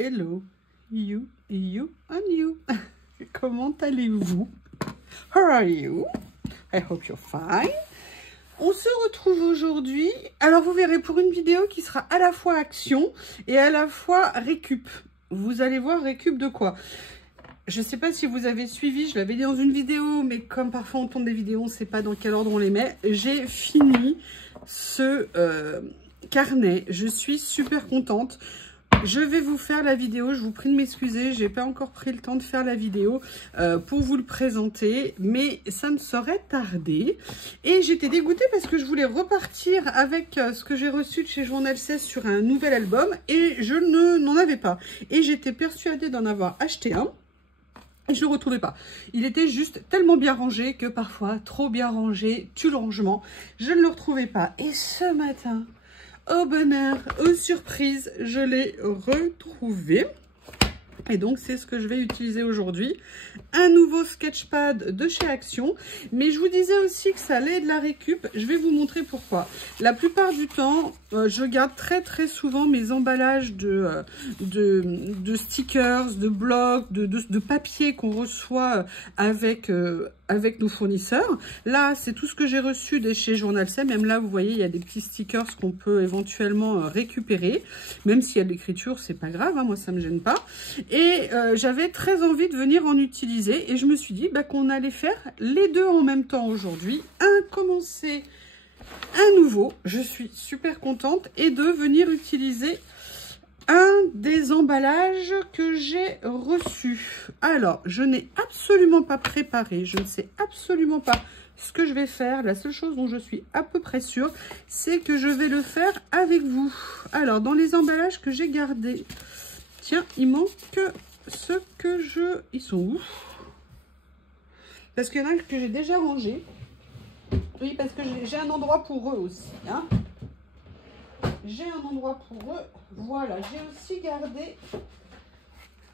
hello, you and you. Comment allez-vous? How are you? I hope you're fine. On se retrouve aujourd'hui, alors vous verrez, pour une vidéo qui sera à la fois action et à la fois récup. Vous allez voir récup de quoi? Je ne sais pas si vous avez suivi, je l'avais dit dans une vidéo, mais comme parfois on tourne des vidéos, on ne sait pas dans quel ordre on les met. J'ai fini ce carnet, je suis super contente. Je vais vous faire la vidéo, je vous prie de m'excuser, j'ai pas encore pris le temps de faire la vidéo pour vous le présenter, mais ça ne saurait tarder. Et j'étais dégoûtée parce que je voulais repartir avec ce que j'ai reçu de chez Journal 16 sur un nouvel album et je n'en avais pas. Et j'étais persuadée d'en avoir acheté un. Et je ne le retrouvais pas. Il était juste tellement bien rangé que parfois, trop bien rangé, tue le rangement. Je ne le retrouvais pas. Et ce matin, au bonheur, aux surprises, je l'ai retrouvé. Et donc, c'est ce que je vais utiliser aujourd'hui. Un nouveau sketchpad de chez Action. Mais je vous disais aussi que ça allait de la récup. Je vais vous montrer pourquoi. La plupart du temps, je garde très souvent mes emballages de stickers, de blocs, de papier qu'on reçoit avec nos fournisseurs. Là, c'est tout ce que j'ai reçu de chez Journal 16. Même là, vous voyez, il y a des petits stickers qu'on peut éventuellement récupérer. Même s'il y a de l'écriture, c'est pas grave, hein, moi ça me gêne pas. Et j'avais très envie de venir en utiliser. Et je me suis dit qu'on allait faire les deux en même temps aujourd'hui. Commencer un nouveau, je suis super contente. Et deux, venir utiliser un des emballages que j'ai reçu. Alors, je n'ai absolument pas préparé, je ne sais absolument pas ce que je vais faire. La seule chose dont je suis à peu près sûre, c'est que je vais le faire avec vous. Alors, dans les emballages que j'ai gardés, tiens, il manque ce que je... Ils sont où? Parce qu'il y en a que j'ai déjà rangé. Oui, parce que j'ai un endroit pour eux aussi, hein. J'ai un endroit pour eux. Voilà, j'ai aussi gardé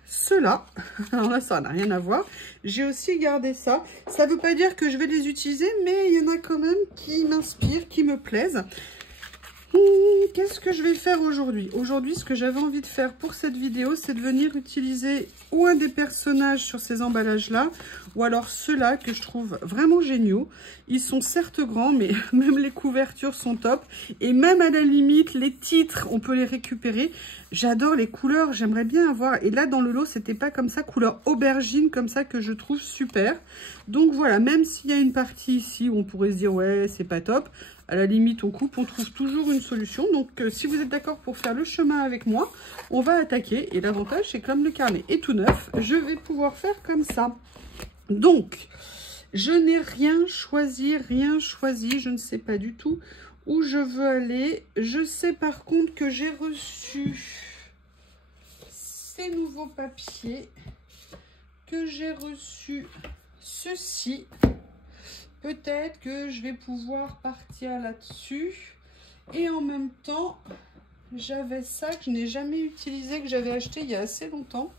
ceux-là. Alors là, ça n'a rien à voir. J'ai aussi gardé ça. Ça ne veut pas dire que je vais les utiliser, mais il y en a quand même qui m'inspirent, qui me plaisent. Qu'est-ce que je vais faire aujourd'hui? Aujourd'hui, ce que j'avais envie de faire pour cette vidéo, c'est de venir utiliser ou un des personnages sur ces emballages-là, ou alors ceux-là que je trouve vraiment géniaux. Ils sont certes grands, mais même les couvertures sont top. Et même à la limite, les titres, on peut les récupérer. J'adore les couleurs, j'aimerais bien avoir. Et là, dans le lot, c'était pas comme ça, couleur aubergine, comme ça, que je trouve super. Donc voilà, même s'il y a une partie ici où on pourrait se dire, ouais, c'est pas top. À la limite, on coupe, on trouve toujours une solution. Donc, si vous êtes d'accord pour faire le chemin avec moi, on va attaquer. Et l'avantage, c'est que comme le carnet est tout neuf, je vais pouvoir faire comme ça. Donc, je n'ai rien choisi. Je ne sais pas du tout où je veux aller. Je sais par contre que j'ai reçu ces nouveaux papiers, que j'ai reçu ceci. Peut-être que je vais pouvoir partir là-dessus. Et en même temps, j'avais ça que je n'ai jamais utilisé, que j'avais acheté il y a assez longtemps.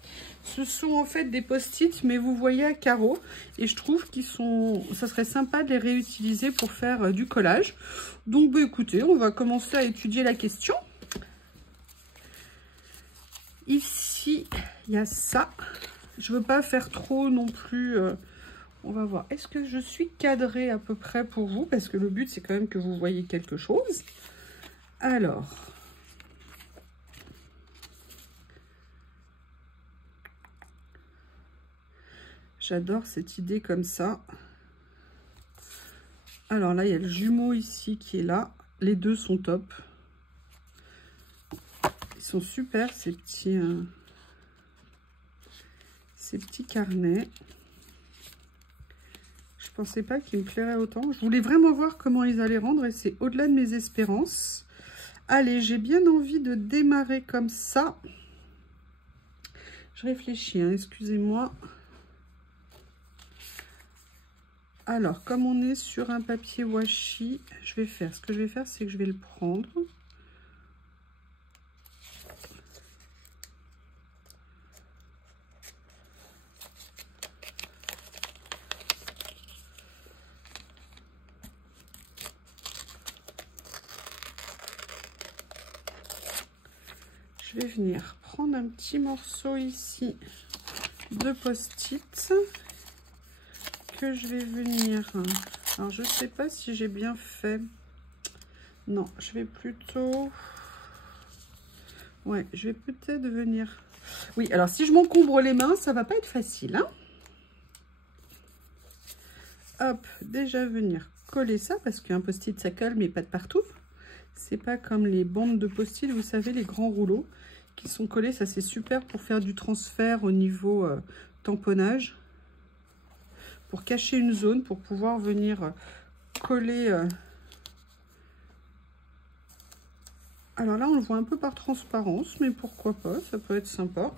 Ce sont en fait des post-it, mais vous voyez à carreaux. Et je trouve qu'ils sont... ça serait sympa de les réutiliser pour faire du collage. Donc écoutez, on va commencer à étudier la question. Ici, il y a ça. Je ne veux pas faire trop non plus... on va voir, est-ce que je suis cadrée à peu près pour vous? Parce que le but, c'est quand même que vous voyez quelque chose. Alors, j'adore cette idée comme ça. Alors là, il y a le jumeau ici qui est là. Les deux sont top. Ils sont super, ces petits carnets. Je pensais pas qu'ils me plairaient autant. Je voulais vraiment voir comment ils allaient rendre et c'est au-delà de mes espérances. Allez, j'ai bien envie de démarrer comme ça. Je réfléchis, hein, excusez-moi. Alors, comme on est sur un papier washi, ce que je vais faire, c'est que je vais le prendre. Je vais venir prendre un petit morceau ici de post-it que je vais venir... Alors, je ne sais pas si j'ai bien fait. Non, je vais plutôt... Ouais, je vais peut-être venir... Oui, alors si je m'encombre les mains, ça va pas être facile, hein. Hop, déjà venir coller ça, parce qu'un post-it, ça colle, mais pas de partout. C'est pas comme les bandes de post-it, vous savez, les grands rouleaux qui sont collés. Ça, c'est super pour faire du transfert au niveau tamponnage. Pour cacher une zone, pour pouvoir venir coller... Alors là, on le voit un peu par transparence, mais pourquoi pas, ça peut être sympa.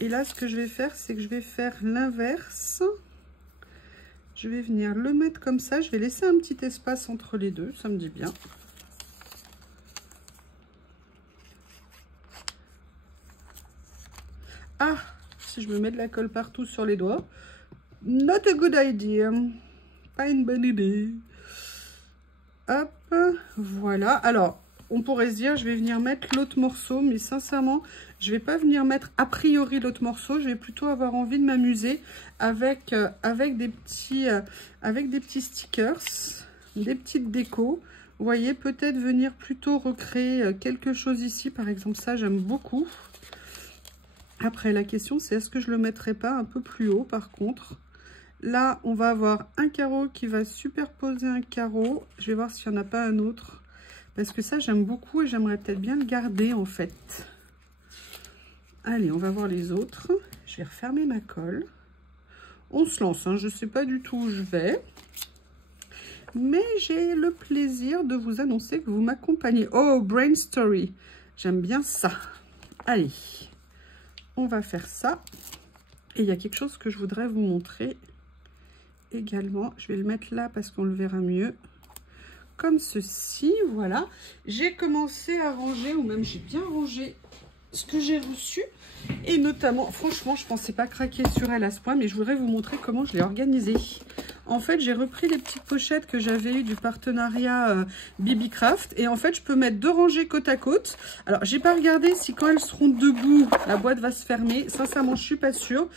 Et là, ce que je vais faire, c'est que je vais faire l'inverse. Je vais venir le mettre comme ça. Je vais laisser un petit espace entre les deux, ça me dit bien. Ah, si je me mets de la colle partout sur les doigts. Not a good idea. Pas une bonne idée. Hop, voilà. Alors, on pourrait se dire, je vais venir mettre l'autre morceau, mais sincèrement, je vais pas venir mettre a priori l'autre morceau. Je vais plutôt avoir envie de m'amuser avec des petits stickers, des petites décos. Vous voyez, peut-être venir plutôt recréer quelque chose ici. Par exemple, ça, j'aime beaucoup. Après, la question, c'est est-ce que je le mettrai pas un peu plus haut, par contre. Là, on va avoir un carreau qui va superposer un carreau. Je vais voir s'il n'y en a pas un autre. Parce que ça, j'aime beaucoup et j'aimerais peut-être bien le garder, en fait. Allez, on va voir les autres. Je vais refermer ma colle. On se lance, hein. Je ne sais pas du tout où je vais. Mais j'ai le plaisir de vous annoncer que vous m'accompagnez. Oh, Brain Story. J'aime bien ça. Allez, on va faire ça. Et il y a quelque chose que je voudrais vous montrer également. Je vais le mettre là parce qu'on le verra mieux. Comme ceci, voilà. J'ai commencé à ranger, ou même j'ai bien rangé ce que j'ai reçu. Et notamment, franchement, je pensais pas craquer sur elle à ce point, mais je voudrais vous montrer comment je l'ai organisée. En fait, j'ai repris les petites pochettes que j'avais eues du partenariat Bibicraft. Et en fait, je peux mettre 2 rangées côte à côte. Alors, j'ai pas regardé si quand elles seront debout, la boîte va se fermer. Sincèrement, je suis pas sûre.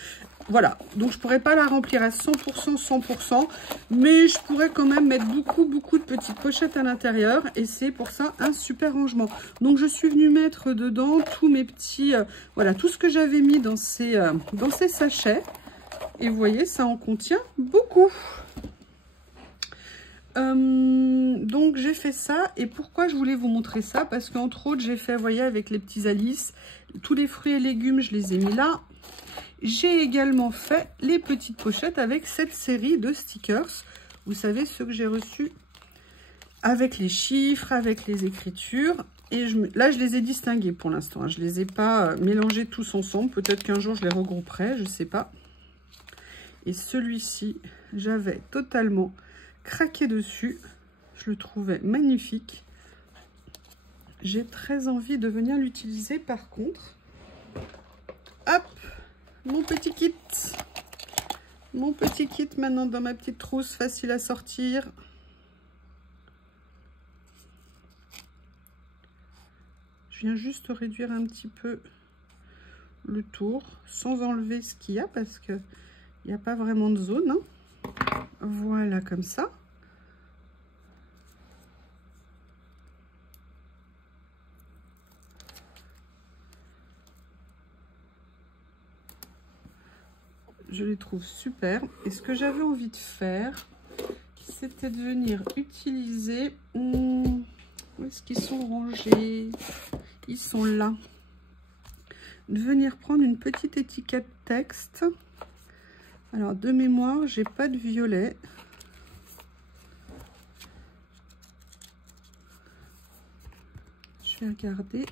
Voilà, donc je pourrais pas la remplir à 100%, 100%, mais je pourrais quand même mettre beaucoup de petites pochettes à l'intérieur, et c'est pour ça un super rangement. Donc je suis venue mettre dedans tous mes petits, voilà, tout ce que j'avais mis dans ces sachets, et vous voyez, ça en contient beaucoup. Donc j'ai fait ça, et pourquoi je voulais vous montrer ça? Parce qu'entre autres, j'ai fait, vous voyez, avec les petits Alice, tous les fruits et légumes, je les ai mis là. J'ai également fait les petites pochettes avec cette série de stickers. Vous savez, ceux que j'ai reçus avec les chiffres, avec les écritures. Et là, je les ai distingués pour l'instant, hein. Je ne les ai pas mélangés tous ensemble. Peut-être qu'un jour, je les regrouperai, je ne sais pas. Et celui-ci, j'avais totalement craqué dessus. Je le trouvais magnifique. J'ai très envie de venir l'utiliser par contre. Hop! Mon petit kit maintenant dans ma petite trousse, facile à sortir. Je viens juste réduire un petit peu le tour sans enlever ce qu'il y a parce qu'il n'y a pas vraiment de zone, hein. Voilà, comme ça. Je les trouve super. Et ce que j'avais envie de faire, c'était de venir utiliser... Où est-ce qu'ils sont rangés? Ils sont là. De venir prendre une petite étiquette texte. Alors, de mémoire, j'ai pas de violet. Je vais regarder.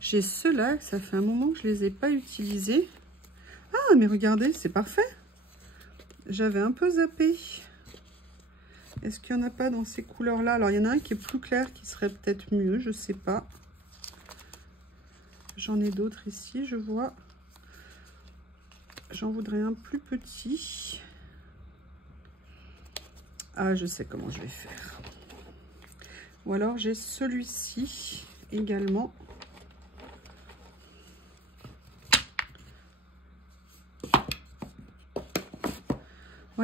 J'ai ceux-là, ça fait un moment que je les ai pas utilisés. Ah, mais regardez, c'est parfait. J'avais un peu zappé. Est-ce qu'il n'y en a pas dans ces couleurs-là? Alors, il y en a un qui est plus clair, qui serait peut-être mieux, je sais pas. J'en ai d'autres ici, je vois. J'en voudrais un plus petit. Ah, je sais comment je vais faire. Ou alors, j'ai celui-ci également.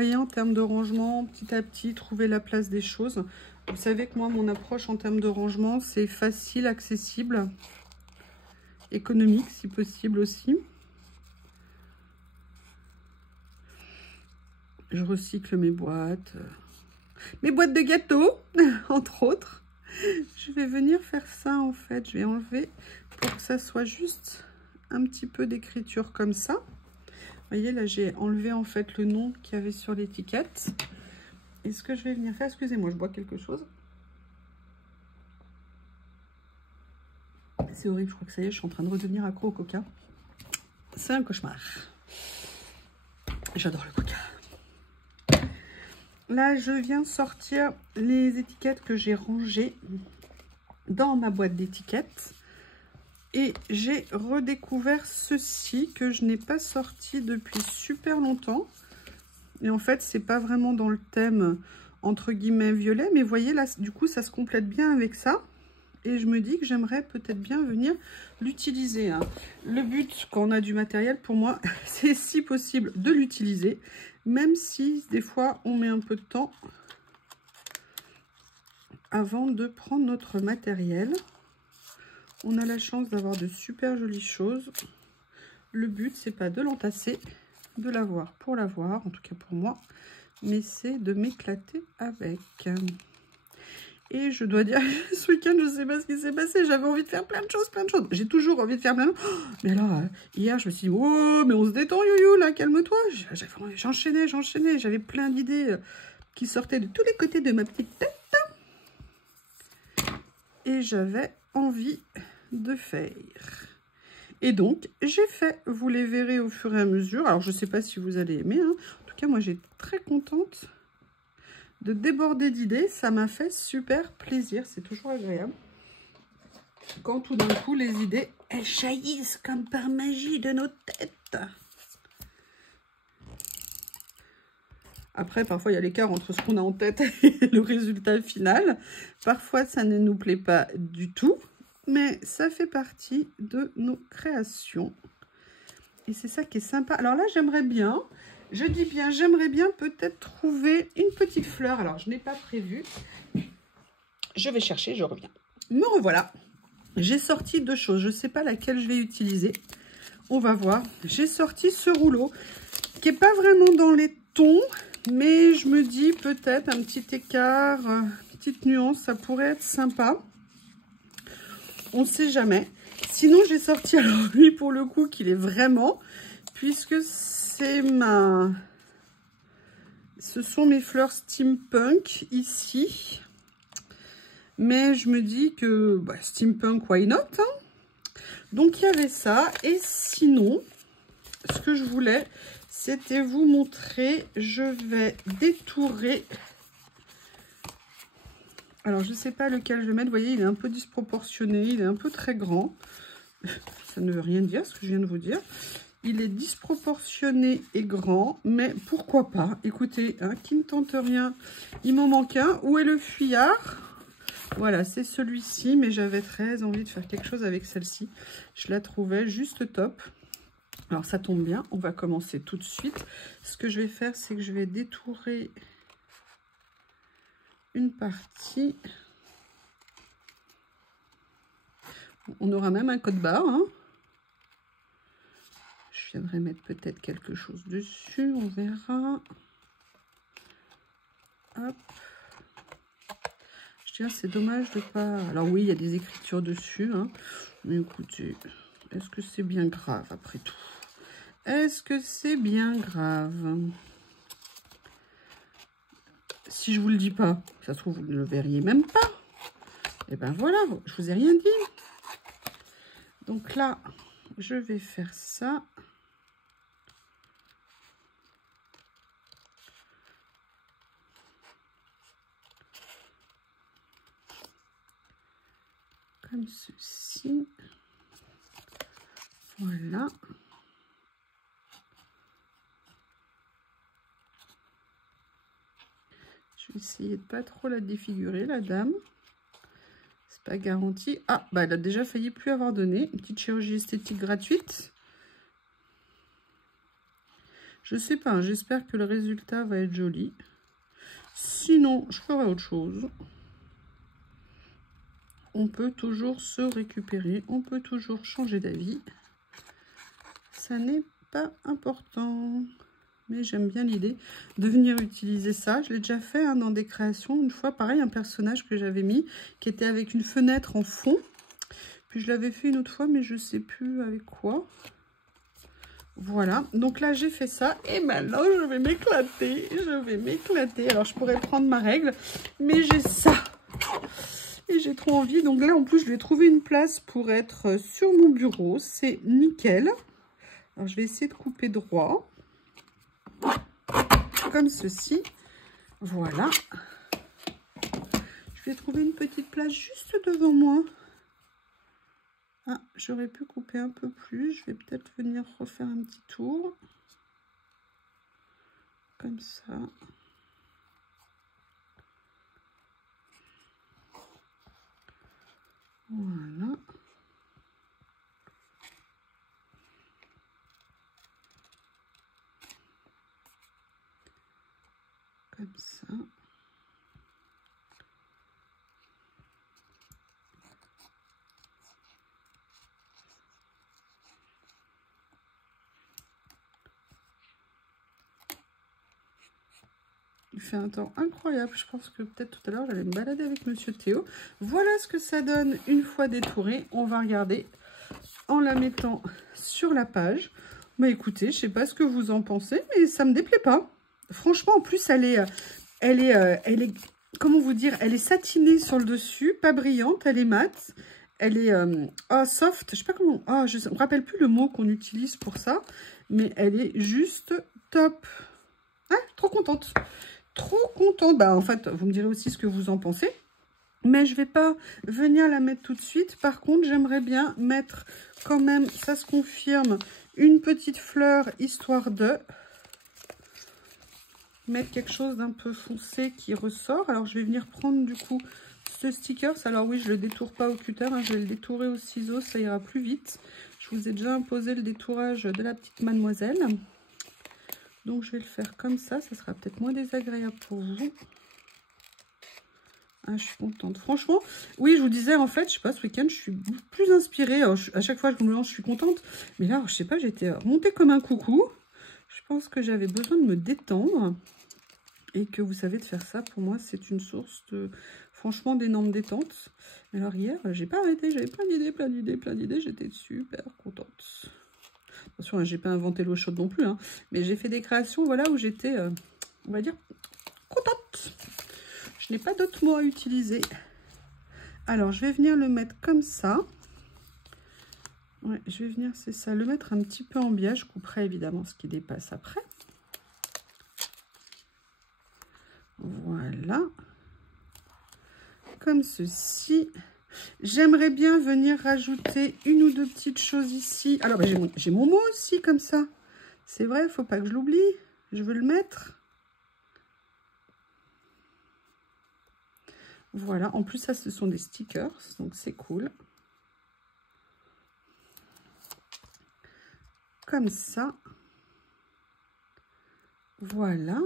voyez, en termes de rangement, petit à petit, trouver la place des choses. Vous savez que moi, mon approche en termes de rangement, c'est facile, accessible, économique si possible aussi. Je recycle mes boîtes de gâteaux, entre autres. Je vais venir faire ça en fait. Je vais enlever pour que ça soit juste un petit peu d'écriture comme ça. Vous voyez, là, j'ai enlevé en fait le nom qu'il y avait sur l'étiquette. Et ce que je vais venir faire, excusez-moi, je bois quelque chose. C'est horrible, je crois que ça y est, je suis en train de redevenir accro au coca. C'est un cauchemar. J'adore le coca. Là, je viens sortir les étiquettes que j'ai rangées dans ma boîte d'étiquettes. Et j'ai redécouvert ceci que je n'ai pas sorti depuis super longtemps. Et en fait, c'est pas vraiment dans le thème entre guillemets violet. Mais vous voyez, là, du coup, ça se complète bien avec ça. Et je me dis que j'aimerais peut-être bien venir l'utiliser. Hein. Le but, quand on a du matériel, pour moi, c'est si possible de l'utiliser. Même si, des fois, on met un peu de temps avant de prendre notre matériel. On a la chance d'avoir de super jolies choses. Le but, c'est pas de l'entasser, de l'avoir pour l'avoir, en tout cas pour moi. Mais c'est de m'éclater avec. Et je dois dire, ce week-end, je sais pas ce qui s'est passé. J'avais envie de faire plein de choses, J'ai toujours envie de faire plein de choses. Mais alors, hier, je me suis dit, oh, mais on se détend, Youyou, là, calme-toi. J'enchaînais. J'avais plein d'idées qui sortaient de tous les côtés de ma petite tête. Et j'avais envie de faire. Et donc, j'ai fait. Vous les verrez au fur et à mesure. Alors, je sais pas si vous allez aimer. Hein. En tout cas, moi, j'ai très contente de déborder d'idées. Ça m'a fait super plaisir. C'est toujours agréable. Quand tout d'un coup, les idées, elles jaillissent comme par magie de nos têtes. Après, parfois, il y a l'écart entre ce qu'on a en tête et le résultat final. Parfois, ça ne nous plaît pas du tout. Mais ça fait partie de nos créations. Et c'est ça qui est sympa. Alors là, j'aimerais bien, je dis bien, j'aimerais bien peut-être trouver une petite fleur. Alors, je n'ai pas prévu. Je vais chercher, je reviens. Me revoilà. J'ai sorti deux choses. Je ne sais pas laquelle je vais utiliser. On va voir. J'ai sorti ce rouleau qui n'est pas vraiment dans les tons. Mais je me dis peut-être un petit écart, petite nuance, ça pourrait être sympa. On ne sait jamais. Sinon, j'ai sorti, alors lui, pour le coup, qu'il est vraiment, puisque c'est ce sont mes fleurs steampunk, ici. Mais je me dis que, bah, steampunk, why not, hein. Donc, il y avait ça. Et sinon, ce que je voulais, c'était vous montrer, je vais détourer. Alors, je ne sais pas lequel je vais mettre. Vous voyez, il est un peu disproportionné. Il est un peu très grand. Ça ne veut rien dire, ce que je viens de vous dire. Il est disproportionné et grand. Mais pourquoi pas? Écoutez, hein, qui ne tente rien. Il m'en manque un. Où est le fuyard? Voilà, c'est celui-ci. Mais j'avais très envie de faire quelque chose avec celle-ci. Je la trouvais juste top. Alors, ça tombe bien. On va commencer tout de suite. Ce que je vais faire, c'est que je vais détourer une partie. On aura même un code barre. Hein. Je viendrai mettre peut-être quelque chose dessus. On verra. Hop. Je dirais c'est dommage de pas... Alors oui, il y a des écritures dessus. Hein. Mais écoutez, est-ce que c'est bien grave après tout? Est-ce que c'est bien grave? Si je vous le dis pas, ça se trouve, vous ne le verriez même pas. Et ben voilà, je vous ai rien dit. Donc là, je vais faire ça. Comme ceci. Voilà. Je vais essayer de pas trop la défigurer, la dame. C'est pas garanti. Ah, bah elle a déjà failli plus avoir donné. Une petite chirurgie esthétique gratuite. Je sais pas, j'espère que le résultat va être joli. Sinon, je ferai autre chose. On peut toujours se récupérer, on peut toujours changer d'avis. Ça n'est pas important. Mais j'aime bien l'idée de venir utiliser ça. Je l'ai déjà fait hein, dans des créations. Une fois, pareil, un personnage que j'avais mis qui était avec une fenêtre en fond. Puis je l'avais fait une autre fois, mais je ne sais plus avec quoi. Voilà. Donc là, j'ai fait ça. Et maintenant, je vais m'éclater. Je vais m'éclater. Alors, je pourrais prendre ma règle. Mais j'ai ça. Et j'ai trop envie. Donc là, en plus, je vais trouver une place pour être sur mon bureau. C'est nickel. Alors, je vais essayer de couper droit. Comme ceci. Voilà. Je vais trouver une petite place juste devant moi. Ah, j'aurais pu couper un peu plus. Je vais peut-être venir refaire un petit tour. Comme ça. Voilà. Comme ça. Il fait un temps incroyable. Je pense que peut-être tout à l'heure, j'allais me balader avec Monsieur Théo. Voilà ce que ça donne une fois détouré. On va regarder en la mettant sur la page. Bah écoutez, je sais pas ce que vous en pensez, mais ça me déplaît pas. Franchement, en plus, elle est, comment vous dire, elle est satinée sur le dessus, pas brillante, elle est mate. Elle est soft, je sais pas comment, je ne me rappelle plus le mot qu'on utilise pour ça, mais elle est juste top. Ah, trop contente. Trop contente. Bah en fait, vous me direz aussi ce que vous en pensez. Mais je vais pas venir la mettre tout de suite. Par contre, j'aimerais bien mettre quand même, ça se confirme, une petite fleur, histoire de mettre quelque chose d'un peu foncé qui ressort. Alors, je vais venir prendre du coup ce sticker. Alors oui, je le détourne pas au cutter, hein, je vais le détourer au ciseau, ça ira plus vite. Je vous ai déjà imposé le détourage de la petite mademoiselle. Donc, je vais le faire comme ça sera peut-être moins désagréable pour vous. Ah, je suis contente. Franchement, oui, je vous disais, en fait, je sais pas, ce week-end, je suis plus inspirée. Alors, à chaque fois que je me lance, je suis contente. Mais là, je sais pas, j'étais remontée comme un coucou. Je pense que j'avais besoin de me détendre. Et que vous savez, de faire ça, pour moi, c'est une source de, franchement, d'énorme détente. Alors, hier, j'ai pas arrêté. J'avais plein d'idées. J'étais super contente. Attention, hein, j'ai pas inventé l'eau chaude non plus. Hein, mais j'ai fait des créations, voilà, où j'étais, on va dire, contente. Je n'ai pas d'autres mots à utiliser. Alors, je vais venir le mettre comme ça. Ouais, je vais venir, c'est ça, le mettre un petit peu en biais. Je couperai évidemment ce qui dépasse après. Voilà. Comme ceci. J'aimerais bien venir rajouter une ou deux petites choses ici. Alors, bah, j'ai mon mot aussi, comme ça. C'est vrai, il ne faut pas que je l'oublie. Je veux le mettre. Voilà, en plus ça ce sont des stickers, donc c'est cool. Comme ça. Voilà.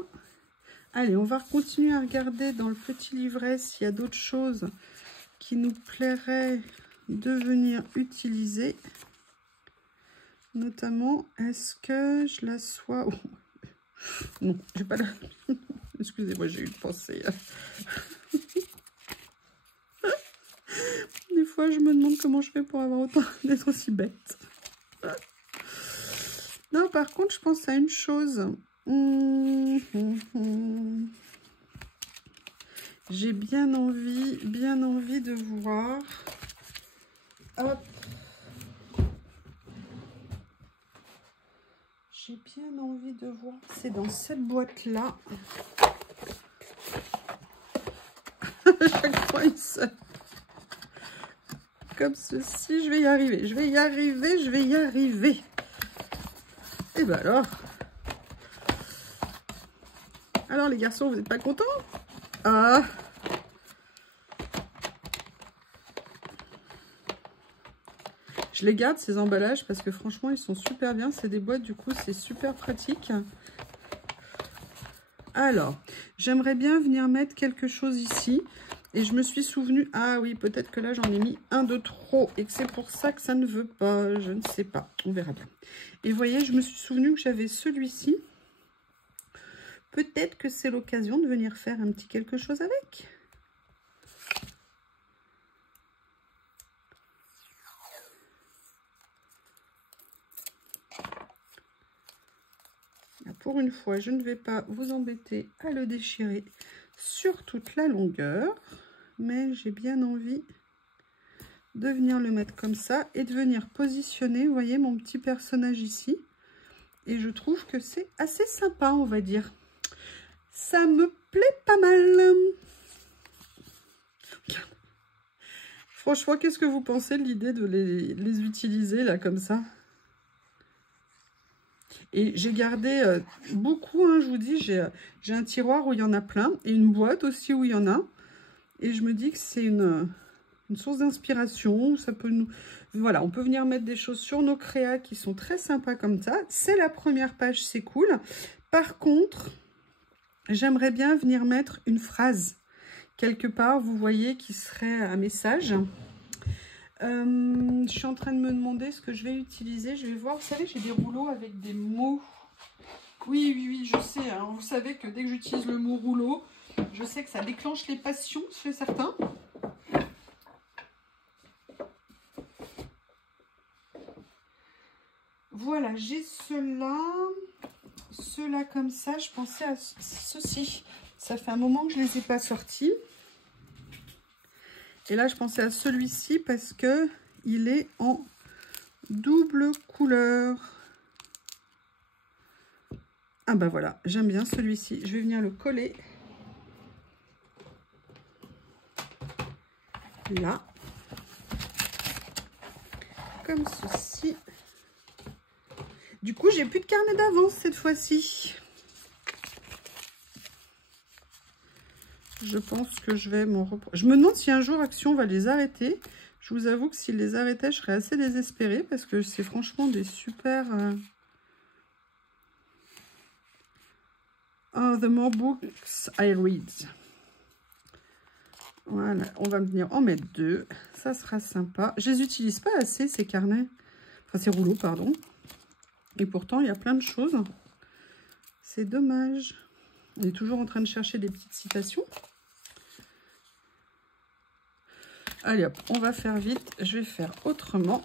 Allez, on va continuer à regarder dans le petit livret s'il y a d'autres choses qui nous plairaient de venir utiliser. Notamment, est-ce que je la sois... Oh. Non, j'ai pas la... Excusez-moi, j'ai eu une pensée. Des fois, je me demande comment je fais pour avoir autant d'être aussi bête. Non, par contre, je pense à une chose. J'ai bien envie de voir. Hop. J'ai bien envie de voir. C'est dans cette boîte-là. À chaque fois, il se... Comme ceci, je vais y arriver. Je vais y arriver. Et ben alors. Alors les garçons, vous n'êtes pas contents? Ah. Je les garde ces emballages parce que franchement ils sont super bien. C'est des boîtes, du coup c'est super pratique. Alors, j'aimerais bien venir mettre quelque chose ici. Et je me suis souvenu, ah oui, peut-être que là, j'en ai mis un de trop. Et que c'est pour ça que ça ne veut pas. Je ne sais pas. On verra bien. Et vous voyez, je me suis souvenu que j'avais celui-ci. Peut-être que c'est l'occasion de venir faire un petit quelque chose avec. Pour une fois, je ne vais pas vous embêter à le déchirer sur toute la longueur, mais j'ai bien envie de venir le mettre comme ça et de venir positionner, vous voyez, mon petit personnage ici. Et je trouve que c'est assez sympa, on va dire. Ça me plaît pas mal. Franchement, qu'est-ce que vous pensez de l'idée de les utiliser là comme ça? Et j'ai gardé beaucoup, hein, je vous dis, j'ai un tiroir où il y en a plein et une boîte aussi où il y en a. Et je me dis que c'est une source d'inspiration. Ça peut nous... Voilà, on peut venir mettre des choses sur nos créas qui sont très sympas comme ça. C'est la première page, c'est cool. Par contre, j'aimerais bien venir mettre une phrase quelque part, vous voyez, qui serait un message. Je suis en train de me demander ce que je vais utiliser. Je vais voir, vous savez, j'ai des rouleaux avec des mots. Oui, oui, oui, je sais. Hein. Vous savez que dès que j'utilise le mot rouleau, je sais que ça déclenche les passions chez certains. Voilà, j'ai ceux-là. Ceux-là comme ça, je pensais à ceci. Ça fait un moment que je ne les ai pas sortis. Et là, je pensais à celui-ci parce que il est en double couleur. Ah bah voilà, j'aime bien celui-ci. Je vais venir le coller. Là. Comme ceci. Du coup, j'ai plus de carnet d'avance cette fois-ci. Je pense que je vais m'en reprendre. Je me demande si un jour Action va les arrêter. Je vous avoue que s'il les arrêtait, je serais assez désespérée parce que c'est franchement des super... Oh, the more books I read. Voilà, on va venir en mettre 2. Ça sera sympa. Je les utilise pas assez, ces carnets. Enfin, ces rouleaux, pardon. Et pourtant, il y a plein de choses. C'est dommage. On est toujours en train de chercher des petites citations. Allez hop, on va faire vite. Je vais faire autrement.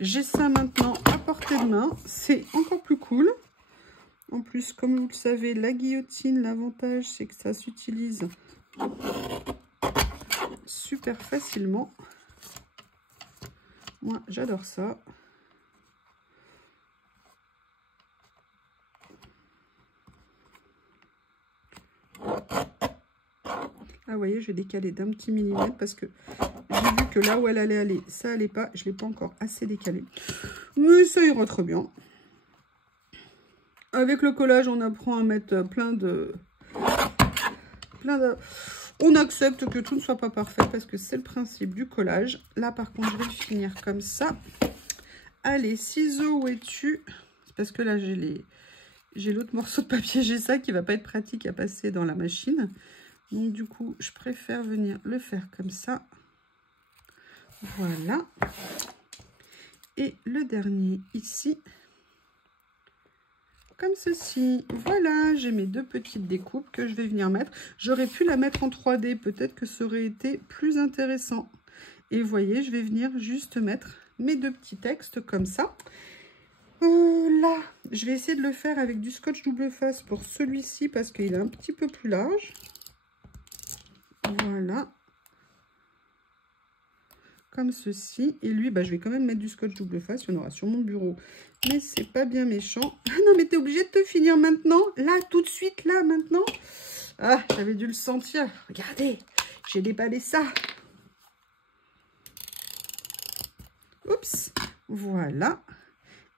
J'ai ça maintenant à portée de main. C'est encore plus cool. En plus, comme vous le savez, la guillotine, l'avantage, c'est que ça s'utilise super facilement. Moi, j'adore ça. Ah, vous voyez, j'ai décalé d'un petit millimètre parce que j'ai vu que là où elle allait aller, ça allait pas. Je ne l'ai pas encore assez décalé. Mais ça ira très bien. Avec le collage, on apprend à mettre plein de... On accepte que tout ne soit pas parfait parce que c'est le principe du collage. Là, par contre, je vais le finir comme ça. Allez, ciseaux, où es-tu? C'est parce que là, j'ai l'autre morceau de papier, j'ai ça qui va pas être pratique à passer dans la machine. Donc, du coup, je préfère venir le faire comme ça. Voilà. Et le dernier ici. Comme ceci. Voilà, j'ai mes 2 petites découpes que je vais venir mettre. J'aurais pu la mettre en 3D, peut-être que ça aurait été plus intéressant. Et vous voyez, je vais venir juste mettre mes 2 petits textes comme ça. Là, je vais essayer de le faire avec du scotch double face pour celui-ci parce qu'il est un petit peu plus large. Voilà. Comme ceci. Et lui, bah, je vais quand même mettre du scotch double face. Il y en aura sur mon bureau. Mais c'est pas bien méchant. Ah non, mais t'es obligé de te finir maintenant. Là, tout de suite, là, maintenant. Ah, j'avais dû le sentir. Regardez, j'ai déballé ça. Oups. Voilà.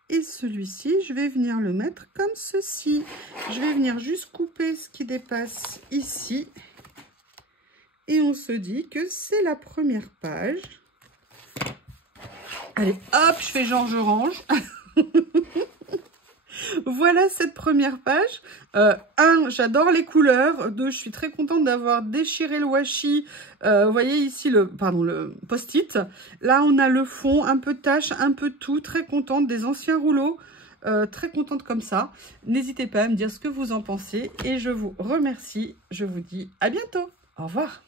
Et celui-ci, je vais venir le mettre comme ceci. Je vais venir juste couper ce qui dépasse ici. Et on se dit que c'est la première page. Allez, hop, je fais genre je range. Voilà cette première page. 1, j'adore les couleurs. 2, je suis très contente d'avoir déchiré le washi. Vous voyez ici le post-it. Là, on a le fond, un peu de tache, un peu de tout. Très contente des anciens rouleaux. Très contente comme ça. N'hésitez pas à me dire ce que vous en pensez. Et je vous remercie. Je vous dis à bientôt. Au revoir.